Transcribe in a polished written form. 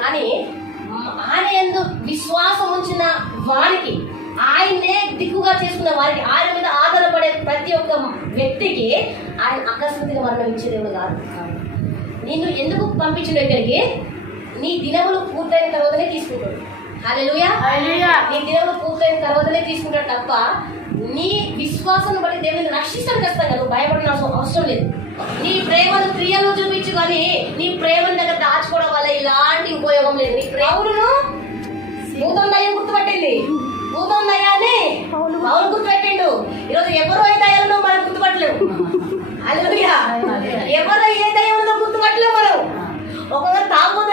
కానీ ఆయన యందు విశ్వాసం ఉంచిన వారికి, ఆయన్నే దిక్కుగా చేసుకున్న వారికి, ఆయన మీద ఆధారపడే ప్రతి ఒక్క వ్యక్తికి ఆయన అకస్మాత్తుగా మరణం ఇచ్చే దేవుడు కాదు. నిన్ను ఎందుకు పంపించిన దగ్గరికి నీ దినములు పూర్తయిన తర్వాతనే తీసుకుంటాడు. హల్లెలూయా. నీ దినములు పూర్తయిన తర్వాతనే తీసుకుంటాడు తప్ప నీ విశ్వాసం బట్టి దేవుని రక్షిస్తాడు ఖచ్చితంగా. నువ్వు భయపడిన అవసరం లేదు. నీ ప్రేమను క్రియలు చూపించు, కానీ నీ ప్రేమను దగ్గర దాచుకోవడం వల్ల ఇలాంటి ఉపయోగం లేదు. నీ ప్రేమను భూతం దయ్యం గుర్తుపట్టింది. భూతం దయ్యాన్ని పౌలు గుర్తుపెట్టిండు. ఈరోజు ఎవరో ఏ దయ్యాలను మనం గుర్తుపట్టలేము. హల్లెలూయా. ఎవరో ఏ దయ్యంలో గుర్తుపట్టలేము మనం. ఒకవేళ తాగు